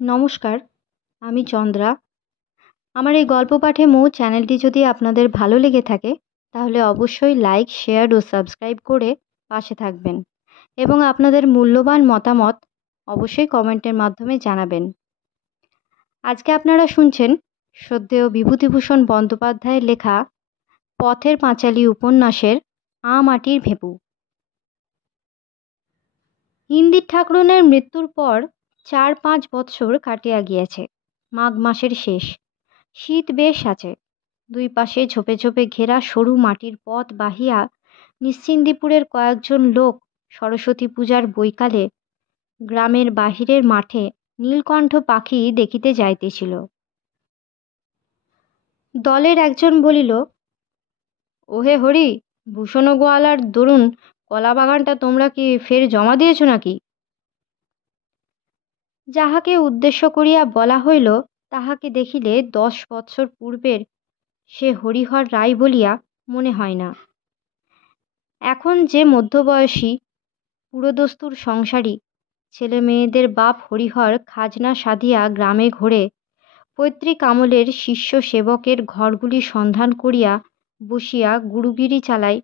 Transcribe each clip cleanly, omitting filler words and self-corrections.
নমস্কার, আমি চন্দ্রা। আমার এই গল্প পাঠে চ্যানেলটি যদি আপনাদের ভালো লেগে থাকে, তাহলে অবশ্যই লাইক, শেয়ার ও সাবস্ক্রাইব করে পাশে থাকবেন এবং আপনাদের মূল্যবান মতামত অবশ্যই কমেন্টের মাধ্যমে জানাবেন। আজকে আপনারা শুনছেন শ্রদ্ধেয় বিভূতিভূষণ বন্দ্যোপাধ্যায়ের লেখা পথের পাঁচালী উপন্যাসের মাটির ভেপু। ইন্দির ঠাকরুনের মৃত্যুর পর 4-5 বৎসর কাটিয়া গিয়াছে। মাঘ মাসের শেষ। শীত বেশ আছে। দুই পাশে ঝোপে ঝোপে ঘেরা সরু মাটির পথ বাহিয়া নিশ্চিন্দিপুরের কয়েকজন লোক সরস্বতী পূজার বৈকালে গ্রামের বাহিরের মাঠে নীলকণ্ঠ পাখি দেখিতে যাইতেছিল। দলের একজন বলিল, ওহে হরি, ভূষণ গোয়ালার দরুন কলা বাগানটা তোমরা কি ফের জমা দিয়েছ নাকি? যাহাকে উদ্দেশ্য করিয়া বলা হইল তাহাকে দেখিলে 10 বৎসর পূর্বের সে হরিহর রায় বলিয়া মনে হয় না। এখন যে মধ্যবয়সী পুরোদস্তুর সংসারী ছেলে মেয়েদের বাপ হরিহর খাজনা সাধিয়া গ্রামে ঘোরে পৈতৃক আমলের শিষ্য সেবকের ঘরগুলি সন্ধান করিয়া বসিয়া গুরুগিরি চালায়,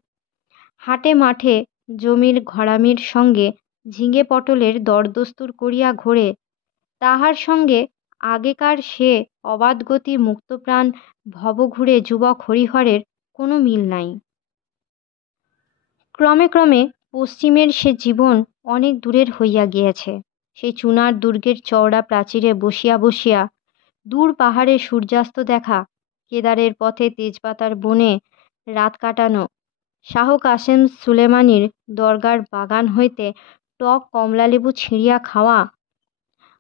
হাটে মাঠে জমির ঘরামির সঙ্গে ঝিঙে পটলের দরদস্তুর করিয়া ঘোরে, তাহার সঙ্গে আগেকার সে অবাধগতি মুক্তপ্রাণ ভবঘুরে যুবক হরিহরের কোনো মিল নাই। ক্রমে ক্রমে পশ্চিমের সে জীবন অনেক দূরের হইয়া গিয়াছে। সেই চুনার দুর্গের চওড়া প্রাচীরে বসিয়া বসিয়া দূর পাহাড়ে সূর্যাস্ত দেখা, কেদারের পথে তেজপাতার বনে রাত কাটানো, শাহ কাসেম সুলেমানির দরগার বাগান হইতে টক কমলালেবু ছিঁড়িয়া খাওয়া,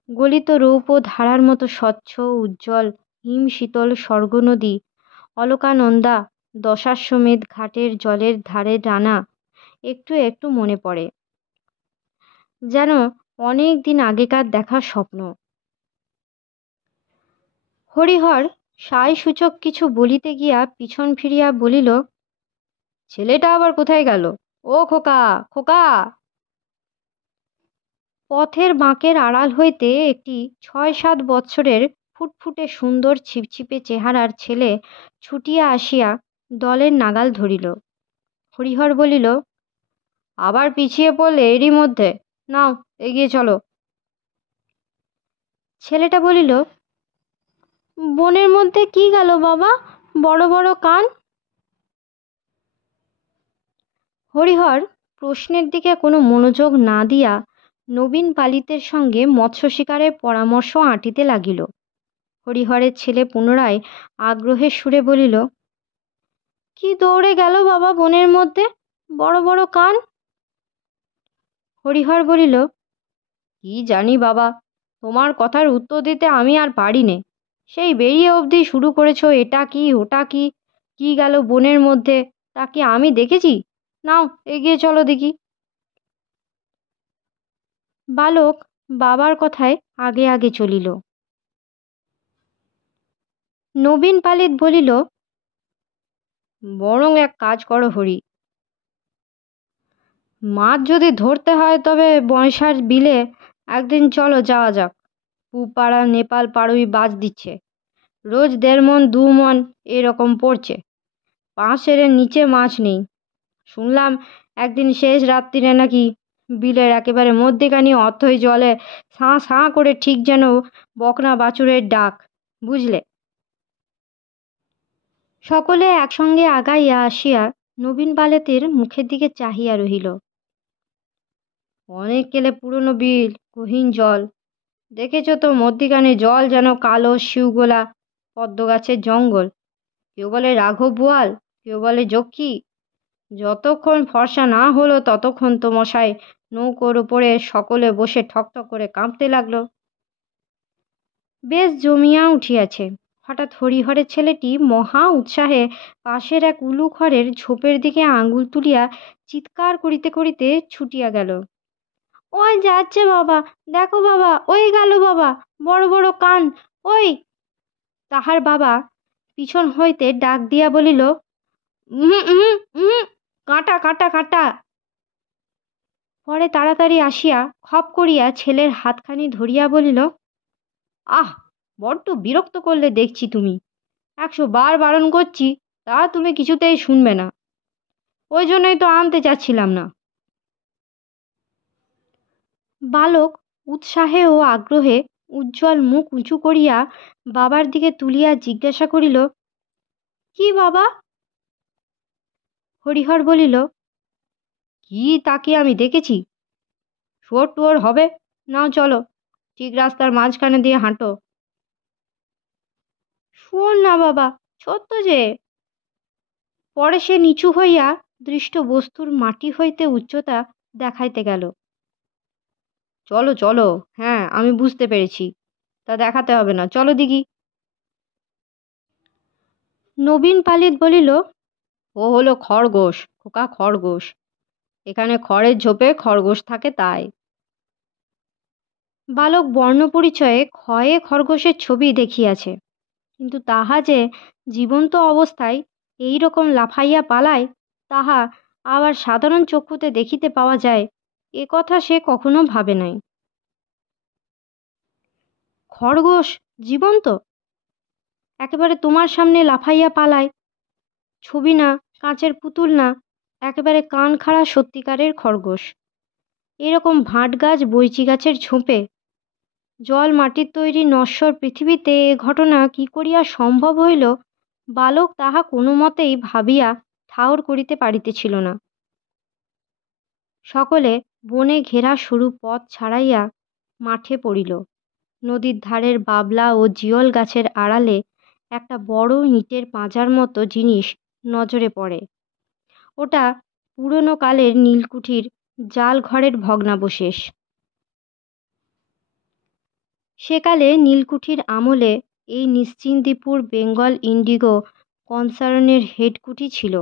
গলিত রৌপ্য ধারার মতো স্বচ্ছ উজ্জ্বল হিম শীতল স্বর্গনদী অলকানন্দা দশাশ্বমেধ ঘাটের জলের ধারে টানা একটু একটু মনে পড়ে, যেন অনেক দিন আগেকার দেখা স্বপ্ন। হরিহর সায়সূচক কিছু বলিতে গিয়া পিছন ফিরিয়া বলিল, ছেলেটা আবার কোথায় গেল? ও খোকা, খোকা! পথের বাঁকের আড়াল হইতে একটি 6-7 বৎসরের ফুটফুটে সুন্দর ছিপছিপে চেহারার ছেলে ছুটিয়া আসিয়া দলের নাগাল ধরিল। হরিহর বলিল, আবার পিছিয়ে পড়লে এরই মধ্যে? নাও, এগিয়ে চলো। ছেলেটা বলিল, বনের মধ্যে কি গেল বাবা, বড় বড় কান? হরিহর প্রশ্নের দিকে কোনো মনোযোগ না দিয়া নবীন পালিতের সঙ্গে মৎস্য শিকারের পরামর্শ আঁটিতে লাগিল। হরিহরের ছেলে পুনরায় আগ্রহের সুরে বলিল, কি দৌড়ে গেল বাবা বনের মধ্যে, বড় বড় কান? হরিহর বলিল, কি জানি বাবা, তোমার কথার উত্তর দিতে আমি আর পারি নে। সেই বেরিয়ে অবধি শুরু করেছ এটা কি ওটা কি, কি গেল বনের মধ্যে তা কি আমি দেখেছি? নাও, এগিয়ে চলো দেখি। বালক বাবার কথায় আগে আগে চলিল। নবীন পালিত বলিল, বরং এক কাজ করো হরি, মাছ যদি ধরতে হয় তবে বয়সার বিলে একদিন চলো, যাওয়া যাক। পূব পাড়ার নেপাল পাড়ুই বাজ দিচ্ছে, রোজ 1.5 মণ 2 মণ এরকম পড়ছে। 5 সেরের নিচে মাছ নেই। শুনলাম একদিন শেষ রাত্রিরে নাকি বিলের একেবারে মধ্যেখানি অথই জলে সাঁ সাঁ করে ঠিক যেন বকনা বাছুরের ডাক, বুঝলে? সকলে একসঙ্গে আগাইয়া আসিয়া নবীন পালেতের মুখের দিকে চাহিয়া রহিল। অনেক কেলে পুরনো বিল, গহীন জল। দেখেছ তো মধ্যিখানে জল যেন কালো শিউগোলা পদ্ম গাছের জঙ্গল। কেউ বলে রাঘব বোয়াল, কেউ বলে যক্ষী। যতক্ষণ ফর্সা না হলো ততক্ষণ তো মশাই নৌকোর ওপরে সকলে বসে ঠকঠক করে কাঁপতে লাগলো। বেশ জমিয়া উঠিয়াছে। হঠাৎ হরিহরের ছেলেটি মহা উৎসাহে পাশের এক উলু ঘরের ঝোপের দিকে আঙুল তুলিয়া চিৎকার করিতে করিতে ছুটিয়া গেল। ওই যাচ্ছে বাবা, দেখো বাবা, ওই গেল বাবা, বড় বড় কান, ওই! তাহার বাবা পিছন হইতে ডাক দিয়া বলিল, কাঁটা কাঁটা কাঁটা। পরে তাড়াতাড়ি আসিয়া খপ করিয়া ছেলের হাতখানি ধরিয়া বলিল, আহ, বড্ড বিরক্ত করলে দেখছি তুমি। 100 বার বারণ করছি, তা তুমি কিছুতেই শুনবে না। ওই জন্যই তো আনতে চাচ্ছিলাম না। বালক উৎসাহে ও আগ্রহে উজ্জ্বল মুখ উঁচু করিয়া বাবার দিকে তুলিয়া জিজ্ঞাসা করিল, কি বাবা? হরিহর বলিল, কি তাকে আমি দেখেছি? শুয়োর টুয়োর হবে? নাও চলো, ঠিক রাস্তার মাঝখানে দিয়ে হাঁটো। শুয়োর না বাবা, ছোট্ট যে। পরে সে নিচু হইয়া দৃষ্ট বস্তুর মাটি হইতে উচ্চতা দেখাইতে গেল। চলো চলো, হ্যাঁ আমি বুঝতে পেরেছি, তা দেখাতে হবে না, চলো দিকি। নবীন পালিত বলিল, ও হলো খরগোশ, খোকা খরগোশ। এখানে খড়ের ঝোপে খরগোশ থাকে তাই। বালক বর্ণপরিচয়ে ক্ষয়ে খরগোশের ছবি দেখিয়াছে, কিন্তু তাহা যে জীবন্ত অবস্থায় এই রকম লাফাইয়া পালায়, তাহা আবার সাধারণ চক্ষুতে দেখিতে পাওয়া যায়, এ কথা সে কখনো ভাবে নাই। খরগোশ জীবন্ত? একেবারে তোমার সামনে লাফাইয়া পালায়? ছবি না, কাঁচের পুতুল না, একেবারে কান খাড়া সত্যিকারের খরগোশ। এরকম ভাট গাছ বৈচি গাছের ঝোপে, জল মাটির তৈরি নশ্বর পৃথিবীতে এ ঘটনা কি করিয়া সম্ভব হইল, বালক তাহা কোনো মতেই ভাবিয়া ঠাউর করিতে পারিতেছিল না। সকলে বনে ঘেরা সরু পথ ছাড়াইয়া মাঠে পড়িল। নদীর ধারের বাবলা ও জিয়ল গাছের আড়ালে একটা বড় ইটের পাঁজার মতো জিনিস নজরে পড়ে। ওটা পুরনো কালের নীলকুঠির জাল ঘরের ভগ্নাবশেষ। সেকালে নীলকুঠির আমলে এই নিশ্চিন্দিপুর বেঙ্গল ইন্ডিগো কনসার্নের হেডকুঠি ছিল।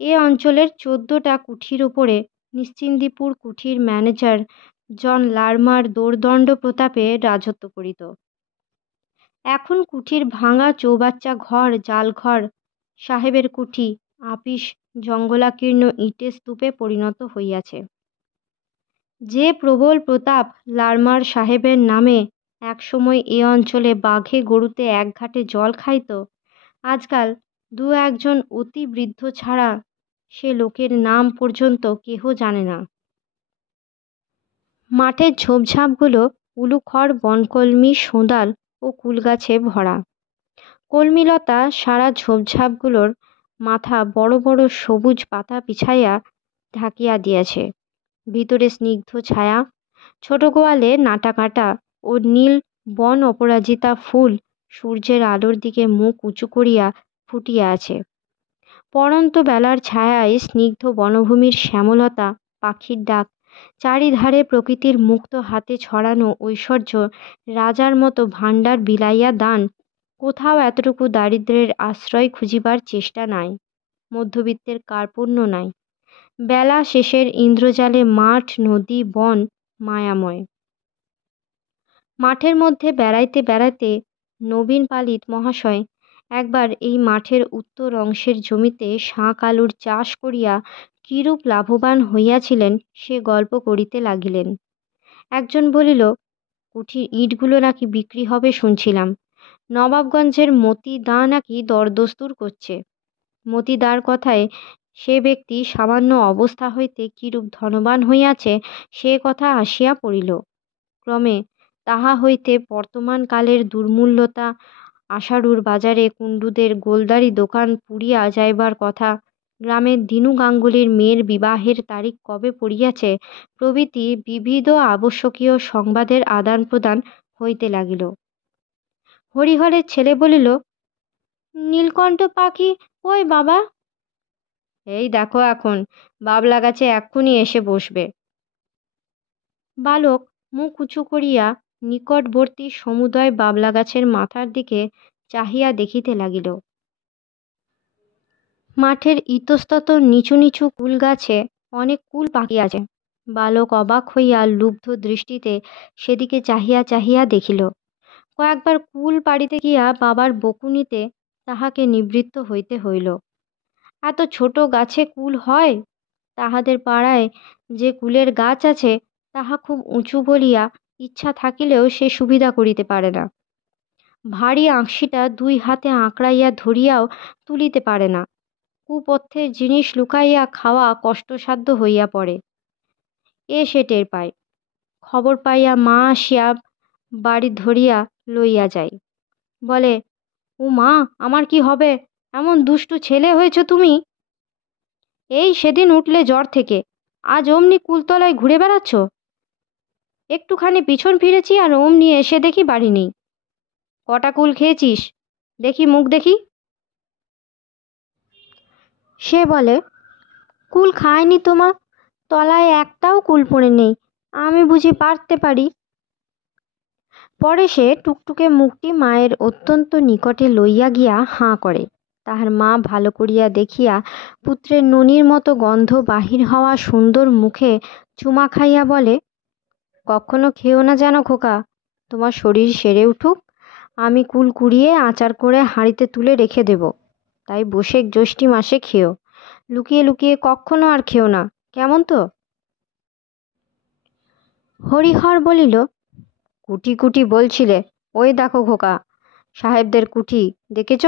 এ অঞ্চলের 14টা কুঠির ওপরে নিশ্চিন্দিপুর কুঠির ম্যানেজার জন লারমার দোর্দণ্ড প্রতাপে রাজত্ব করিত। এখন কুঠির ভাঙা চৌবাচ্চা ঘর, জালঘর, সাহেবের কুঠি, আপিস জঙ্গলাকীর্ণ ইটের স্তূপে পরিণত হইয়াছে। যে প্রবল প্রতাপ লারমার সাহেবের নামে একসময় এ অঞ্চলে বাঘে গরুতে এক ঘাটে জল খাইত, আজকাল দু একজন অতি বৃদ্ধ ছাড়া সে লোকের নাম পর্যন্ত কেহ জানে না। মাঠের ঝোপঝাপগুলো উলুখড়, বনকলমি, সোঁদাল ও কুলগাছে ভরা। কলমিলতা সারা ঝোপঝাপগুলোর মাথা বড় বড় সবুজ পাতা বিছাইয়া ঢাকিয়া দিয়াছে। ভিতরে স্নিগ্ধ ছায়া, ছোট গোয়ালে নাটা কাটা ও নীল বন অপরাজিতা ফুল সূর্যের আলোর দিকে মুখ উঁচু করিয়া ফুটিয়া আছে। পড়ন্ত বেলার ছায়ায় স্নিগ্ধ বনভূমির শ্যামলতা, পাখির ডাক, চারিধারে প্রকৃতির মুক্ত হাতে ছড়ানো ঐশ্বর্য রাজার মতো ভাণ্ডার বিলাইয়া দান, কোথাও এতটুকু দারিদ্র্যের আশ্রয় খুঁজিবার চেষ্টা নাই, মধ্যবিত্তের কার্পণ্য নাই। বেলা শেষের ইন্দ্রজালে মাঠ, নদী, বন মায়াময়। মাঠের মধ্যে বেড়াইতে বেড়াইতে নবীন পালিত মহাশয় একবার এই মাঠের উত্তর অংশের জমিতে শাঁক আলুর চাষ করিয়া কিরূপ লাভবান হইয়াছিলেন সে গল্প করিতে লাগিলেন। একজন বলিল, কুঠির ইটগুলো নাকি বিক্রি হবে শুনছিলাম। নবাবগঞ্জের মতি দা নাকি দরদস্তুর করছে। মতিদার কথায় সে ব্যক্তি সামান্য অবস্থা হইতে কিরূপ ধনবান হইয়াছে সে কথা আসিয়া পড়িল। ক্রমে তাহা হইতে বর্তমান কালের দুর্মূল্যতা, আশারুর বাজারে কুণ্ডুদের গোলদারি দোকান পুড়িয়া যাইবার কথা, গ্রামের দিনু গাঙ্গুলির মেয়ের বিবাহের তারিখ কবে পড়িয়াছে প্রভৃতি বিবিধ আবশ্যকীয় সংবাদের আদান প্রদান হইতে লাগিল। হরিহরের ছেলে বলিল, নীলকণ্ঠ পাখি ওই বাবা? এই দেখো, এখন বাবলা গাছে এক্ষুনি এসে বসবে। বালক মুখ উঁচু করিয়া নিকটবর্তী সমুদয় বাবলা গাছের মাথার দিকে চাহিয়া দেখিতে লাগিল। মাঠের ইতস্তত নিচু নিচু কুল গাছে অনেক কুল পাকিয়াছে। বালক অবাক হইয়া লুব্ধ দৃষ্টিতে সেদিকে চাহিয়া চাহিয়া দেখিল। কয়েকবার কুল পাড়িতে গিয়া বাবার বকুনিতে তাহাকে নিবৃত্ত হইতে হইল। এত ছোট গাছে কুল হয়? তাহাদের পাড়ায় যে কুলের গাছ আছে তাহা খুব উঁচু বলিয়া ইচ্ছা থাকিলেও সে সুবিধা করিতে পারে না। ভারী আংশিটা 2 হাতে আঁকড়াইয়া ধরিয়াও তুলিতে পারে না। কুপথ্যের জিনিস লুকাইয়া খাওয়া কষ্টসাধ্য হইয়া পড়ে। সে টের পায়। খবর পাইয়া মা আসিয়া বাড়ি ধরিয়া লইয়া যায়। বলে, ও মা, আমার কি হবে? এমন দুষ্টু ছেলে হয়েছ তুমি। এই সেদিন উঠলে জ্বর থেকে, আজ অমনি কুলতলায় ঘুরে বেড়াচ্ছ। একটুখানি পিছন ফিরেছি আর অমনি এসে দেখি বাড়ি নেই। কটা কুল খেয়েছিস? দেখি, মুখ দেখি। সে বলে, কুল খায়নি তো মা, তলায় একটাও কুল পড়ে নেই, আমি বুঝি পারতে পারি। পরে সে টুকটুকে মুখটি মায়ের অত্যন্ত নিকটে লইয়া গিয়া হাঁ করে। তাহার মা ভালো করিয়া দেখিয়া পুত্রের ননির মতো গন্ধ বাহির হওয়া সুন্দর মুখে চুমা খাইয়া বলে, কখনো খেও না যেন খোকা, তোমার শরীর সেরে উঠুক, আমি কুল কুড়িয়ে আচার করে হাঁড়িতে তুলে রেখে দেব, তাই বৈশাখ জ্যৈষ্ঠী মাসে খেও, লুকিয়ে লুকিয়ে কখনো আর খেও না, কেমন তো? হরিহর বলিল, কুটি কুটি বলছিলে, ওই দেখো খোকা, সাহেবদের কুঠি দেখেছ?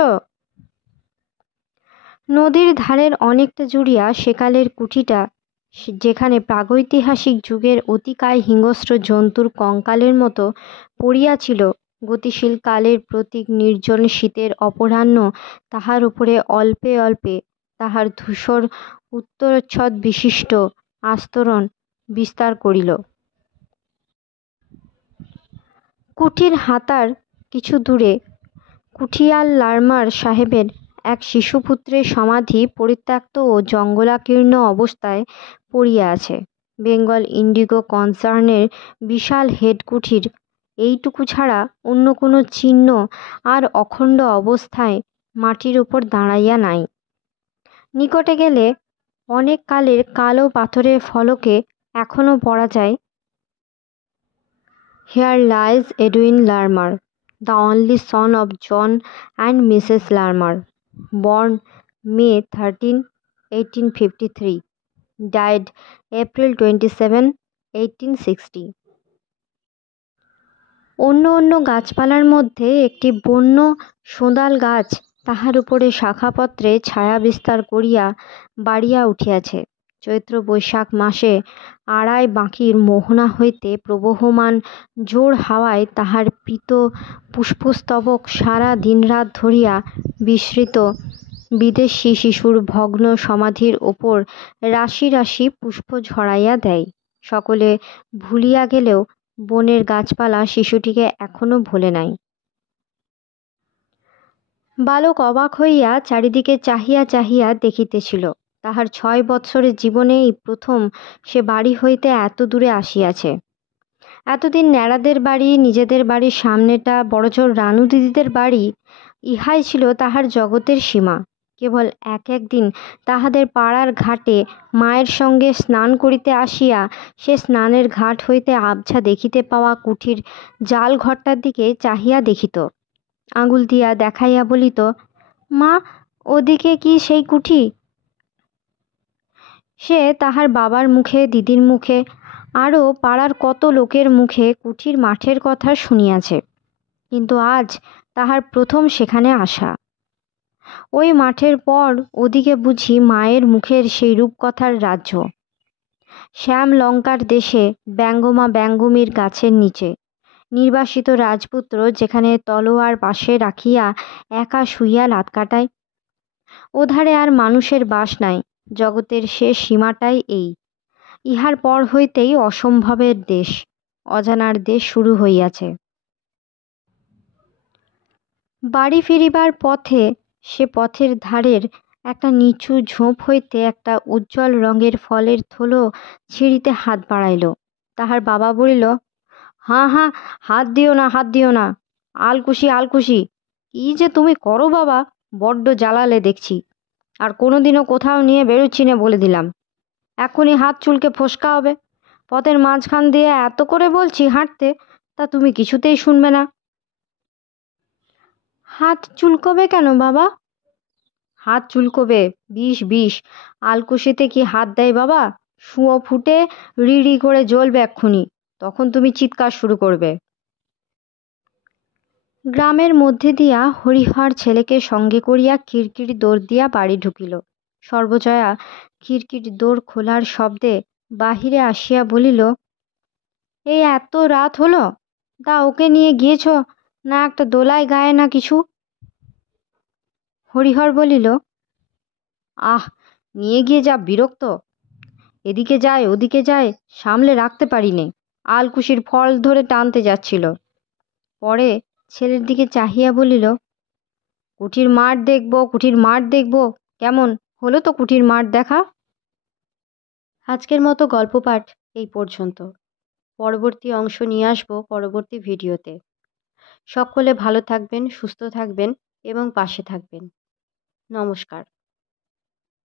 নদীর ধারের অনেকটা জুড়িয়া সেকালের কুঠিটা, যেখানে প্রাগৈতিহাসিক যুগের অতিকায় হিংস্র জন্তুর কঙ্কালের মতো পড়িয়াছিল গতিশীল কালের প্রতীক নির্জন শীতের অপরাহ্ন, তাহার উপরে অল্পে অল্পে তাহার ধূসর উত্তরচ্ছদ বিশিষ্ট আস্তরণ বিস্তার করিল। কুঠির হাতার কিছু দূরে কুঠিয়াল লারমার সাহেবের এক শিশুপুত্রের সমাধি পরিত্যক্ত ও জঙ্গলাকীর্ণ অবস্থায় পড়িয়া আছে। বেঙ্গল ইন্ডিগো কনসার্নের বিশাল হেডকুঠির এইটুকু ছাড়া অন্য কোনো চিহ্ন আর অখণ্ড অবস্থায় মাটির ওপর দাঁড়াইয়া নাই। নিকটে গেলে অনেক কালের কালো পাথরের ফলকে এখনও পড়া যায়, Here lies Edwin Larmor, the only son of John and Mrs. Larmor, born May 13, 1853, died April 27, 1860. অন্য অন্য গাছপালার মধ্যে একটি বন্য সোঁদাল গাছ তাহার উপরে শাখাপত্রে ছায়া বিস্তার করিয়া বাড়িয়া উঠিয়াছে। চৈত্র বৈশাখ মাসে আড়াই বাঁকির মোহনা হইতে প্রবহমান জোর হাওয়ায় তাহার পীত পুষ্পস্তবক সারা দিনরাত ধরিয়া বিস্মৃত বিদেশি শিশুর ভগ্ন সমাধির ওপর রাশি রাশি পুষ্প ঝরাইয়া দেয়। সকলে ভুলিয়া গেলেও বনের গাছপালা শিশুটিকে এখনো ভোলে নাই। বালক অবাক হইয়া চারিদিকে চাহিয়া চাহিয়া দেখিতেছিল। তাহার 6 বৎসরের জীবনে এই প্রথম সে বাড়ি হইতে এত দূরে আসিয়াছে। এতদিন ন্যাড়াদের বাড়ি, নিজেদের বাড়ির সামনেটা, বড়জোর রানু দিদিদের বাড়ি, ইহাই ছিল তাহার জগতের সীমা। কেবল এক একদিন তাহাদের পাড়ার ঘাটে মায়ের সঙ্গে স্নান করিতে আসিয়া সে স্নানের ঘাট হইতে আবছা দেখিতে পাওয়া কুঠির জাল ঘরটার দিকে চাহিয়া দেখিত, আঙুল দিয়া দেখাইয়া বলিত, মা, ওদিকে কি সেই কুঠি? সে তাহার বাবার মুখে, দিদির মুখে, আরও পাড়ার কত লোকের মুখে কুঠির মাঠের কথা শুনিয়াছে, কিন্তু আজ তাহার প্রথম সেখানে আসা। ওই মাঠের পর ওদিকে বুঝি মায়ের মুখের সেই রূপকথার রাজ্য। শ্যাম লঙ্কার দেশে ব্যঙ্গমা ব্যঙ্গমীর গাছের নিচে নির্বাসিত রাজপুত্র যেখানে তলোয়ার পাশে রাখিয়া একা শুইয়া লাত কাটায়। ওধারে আর মানুষের বাস নাই, জগতের শেষ সীমাটাই এই। ইহার পর হইতেই অসম্ভবের দেশ, অজানার দেশ শুরু হইয়াছে। বাড়ি ফিরিবার পথে সে পথের ধারের একটা নিচু ঝোপ হইতে একটা উজ্জ্বল রঙের ফলের থলো ছিঁড়িতে হাত বাড়াইল। তাহার বাবা বলিল, হাঁ হাঁ, হাত দিও না, হাত দিও না, আলকুশি আলকুশি, কী যে তুমি করো বাবা, বড্ড জ্বালালে দেখছি, আর কোনোদিনও কোথাও নিয়ে বেরোচ্ছি না বলে দিলাম, এখনই হাত চুলকে ফোসকা হবে। পথের মাঝখান দিয়ে এত করে বলছি হাঁটতে, তা তুমি কিছুতেই শুনবে না। হাত চুলকবে কেন বাবা? হাত চুলকবে, বিষ বিষ, আলকুশিতে কি হাত দেয় বাবা? শুঁয়ো ফুটে রিড়ি করে জ্বলবে এক্ষুনি, তখন তুমি চিৎকার শুরু করবে। গ্রামের মধ্যে দিয়া হরিহর ছেলেকে সঙ্গে করিয়া খিড়কির দোর দিয়া বাড়ি ঢুকিল। সর্বজয়া খিড়কির দোর খোলার শব্দে বাহিরে আসিয়া বলিল, এই এত রাত হলো, তা ওকে নিয়ে গিয়েছ না একটা দোলায় গায়ে না কিছু? হরিহর বলিল, আহ, নিয়ে গিয়ে যা বিরক্ত, এদিকে যায় ওদিকে যায়, সামলে রাখতে পারিনে। আলকুশির ফল ধরে টানতে যাচ্ছিল। পরে ছেলের দিকে চাহিয়া বলিল, কুঠির মাঠ দেখব, কুঠির মাঠ দেখব। কেমন হলো তো কুঠির মাঠ দেখা? আজকের মতো গল্প পাঠ এই পর্যন্ত। পরবর্তী অংশ নিয়ে আসবো পরবর্তী ভিডিওতে। সকলে ভালো থাকবেন, সুস্থ থাকবেন এবং পাশে থাকবেন। নমস্কার।